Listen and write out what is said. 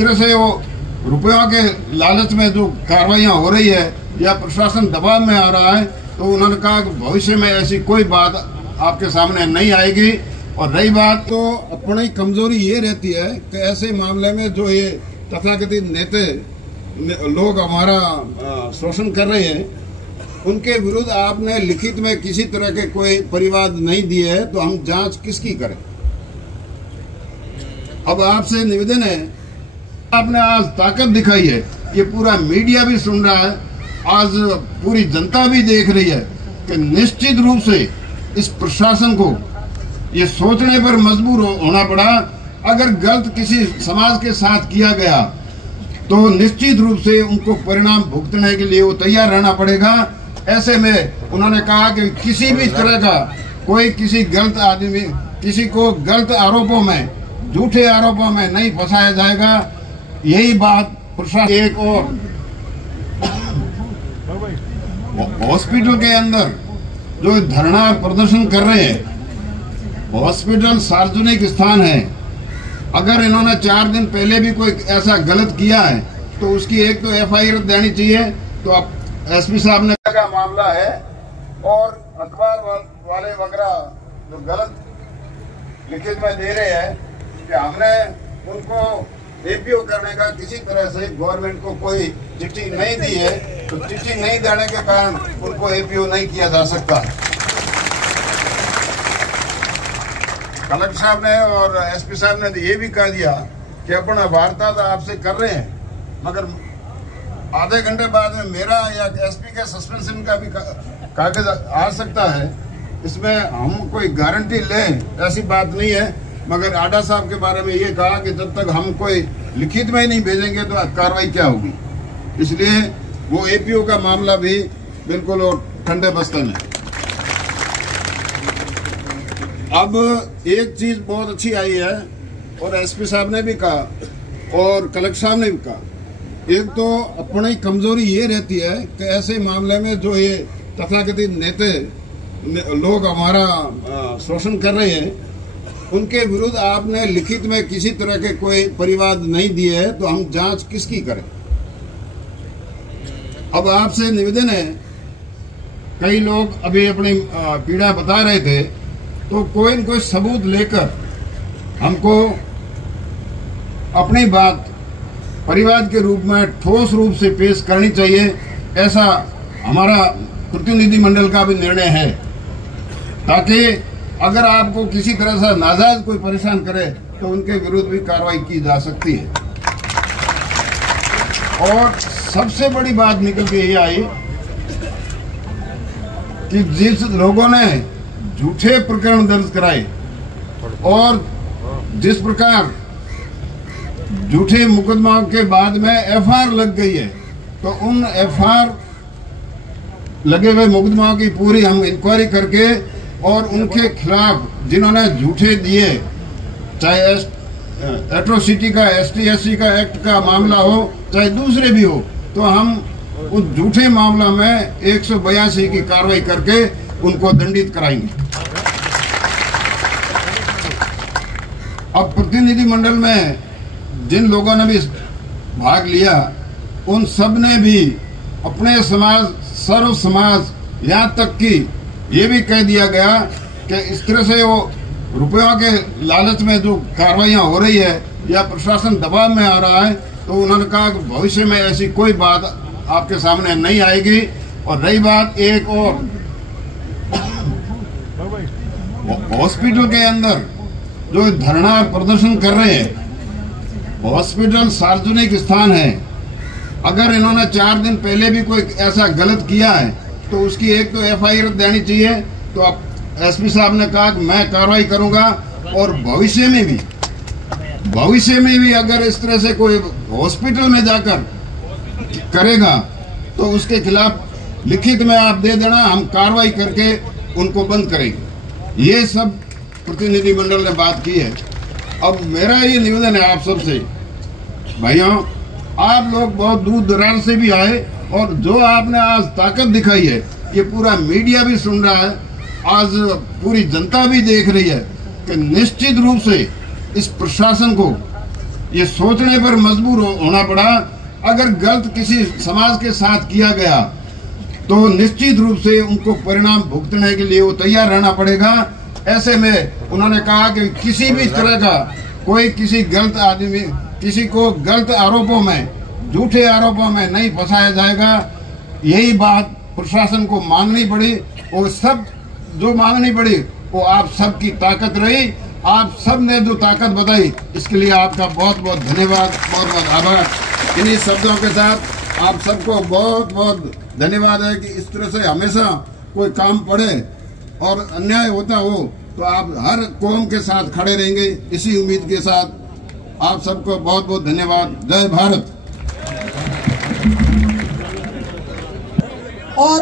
तरह से वो रुपयों के लालच में जो कार्रवाइयां हो रही है या प्रशासन दबाव में आ रहा है, तो उन्होंने कहा कि भविष्य में ऐसी कोई बात आपके सामने नहीं आएगी। और रही बात, तो अपनी कमजोरी ये रहती है कि ऐसे मामले में जो ये तथाकथित नेता लोग हमारा शोषण कर रहे हैं, उनके विरुद्ध आपने लिखित में किसी तरह के कोई परिवाद नहीं दिए है, तो हम जांच किसकी करें। अब आपसे निवेदन है, आपने आज ताकत दिखाई है, ये पूरा मीडिया भी सुन रहा है, आज पूरी जनता भी देख रही है कि निश्चित रूप से इस प्रशासन को ये सोचने पर मजबूर होना पड़ा, अगर गलत किसी समाज के साथ किया गया तो निश्चित रूप से उनको परिणाम भुगतने के लिए वो तैयार रहना पड़ेगा। ऐसे में उन्होंने कहा कि किसी भी तरह का कोई किसी गलत आदमी, किसी को गलत आरोपों में, झूठे आरोपों में नहीं फंसाया जाएगा। यही बात प्रशासन। एक और हॉस्पिटल के अंदर जो धरना प्रदर्शन कर रहे हैं, हॉस्पिटल सार्वजनिक स्थान है, अगर इन्होंने 4 दिन पहले भी कोई ऐसा गलत किया है तो उसकी एक तो FIR देनी चाहिए। तो अब SP साहब ने का मामला है और अखबार वाले वगैरह जो गलत लिखित में दे रहे हैं कि हमने उनको APO करने का किसी तरह से गवर्नमेंट को कोई चिट्ठी नहीं दी है, तो चिट्ठी नहीं देने के कारण उनको APO नहीं किया जा सकता। कलेक्टर साहब ने और SP साहब ने ये भी कह दिया कि अपना वार्ता तो आपसे कर रहे हैं, मगर आधे घंटे बाद में मेरा या SP के सस्पेंशन का भी कागज आ सकता है। इसमें हम कोई गारंटी लें ऐसी बात नहीं है, मगर आडा साहब के बारे में ये कहा कि जब तक हम कोई लिखित में ही नहीं भेजेंगे तो कार्रवाई क्या होगी। इसलिए वो APO का मामला भी बिल्कुल और ठंडे बस्ते में। अब एक चीज बहुत अच्छी आई है और SP साहब ने भी कहा और कलेक्टर साहब ने भी कहा, एक तो अपनी कमजोरी ये रहती है कि ऐसे मामले में जो ये तथाकथित नेता लोग हमारा शोषण कर रहे हैं, उनके विरुद्ध आपने लिखित में किसी तरह के कोई परिवाद नहीं दिए है, तो हम जांच किसकी करें। अब आपसे निवेदन है, कई लोग अभी अपनी पीड़ा बता रहे थे, तो कोई न कोई सबूत लेकर हमको अपनी बात परिवाद के रूप में ठोस रूप से पेश करनी चाहिए। ऐसा हमारा प्रतिनिधि मंडल का भी निर्णय है, ताकि अगर आपको किसी तरह से नाजायज कोई परेशान करे तो उनके विरुद्ध भी कार्रवाई की जा सकती है। और सबसे बड़ी बात निकल के ये आई कि जिस लोगों ने झूठे प्रकरण दर्ज कराए और जिस प्रकार झूठे मुकदमाओं के बाद में FIR लग गई है, तो उन FIR लगे हुए मुकदमाओं की पूरी हम इंक्वायरी करके और उनके खिलाफ जिन्होंने झूठे दिए, चाहे एट्रोसिटी का, ST/SC का एक्ट का मामला हो, चाहे दूसरे भी हो, तो हम उस झूठे मामला में 182 की कार्रवाई करके उनको दंडित कराएंगे। अब प्रतिनिधि मंडल में जिन लोगों ने भी भाग लिया, उन सब ने भी अपने समाज, सर्व समाज, यहाँ तक कि ये भी कह दिया गया कि इस तरह से वो रुपयों के लालच में जो कार्रवाइयां हो रही है या प्रशासन दबाव में आ रहा है, तो उन्होंने कहा कि भविष्य में ऐसी कोई बात आपके सामने नहीं आएगी। और रही बात, एक और हॉस्पिटल के अंदर जो धरना प्रदर्शन कर रहे हैं, हॉस्पिटल सार्वजनिक स्थान है, अगर इन्होंने 4 दिन पहले भी कोई ऐसा गलत किया है तो उसकी एक तो FIR देनी चाहिए। तो अब SP साहब ने कहा कि मैं कार्रवाई करूंगा और भविष्य में भी अगर इस तरह से कोई हॉस्पिटल में जाकर करेगा तो उसके खिलाफ लिखित में आप दे देना, हम कार्रवाई करके उनको बंद करेंगे। ये सब प्रतिनिधि मंडल ने बात की है। अब मेरा ये निवेदन है आप सबसे, भाइयों, आप लोग बहुत दूर दराज से भी आए और जो आपने आज ताकत दिखाई है, ये पूरा मीडिया भी सुन रहा है, आज पूरी जनता भी देख रही है कि निश्चित रूप से इस प्रशासन को ये सोचने पर मजबूर होना पड़ा, अगर गलत किसी समाज के साथ किया गया तो निश्चित रूप से उनको परिणाम भुगतने के लिए वो तैयार रहना पड़ेगा। ऐसे में उन्होंने कहा कि किसी भी तरह का कोई किसी गलत आदमी, किसी को गलत आरोपों में, झूठे आरोपों में नहीं फंसाया जाएगा। यही बात प्रशासन को मांगनी पड़ी और सब जो मांगनी पड़ी वो आप सबकी ताकत रही। आप सब ने जो ताकत बताई इसके लिए आपका बहुत बहुत धन्यवाद, बहुत बहुत आभार। इन्हीं शब्दों के साथ आप सबको बहुत बहुत धन्यवाद है कि इस तरह से हमेशा कोई काम पड़े और अन्याय होता हो तो आप हर कौम के साथ खड़े रहेंगे, इसी उम्मीद के साथ आप सबको बहुत बहुत धन्यवाद। जय भारत। और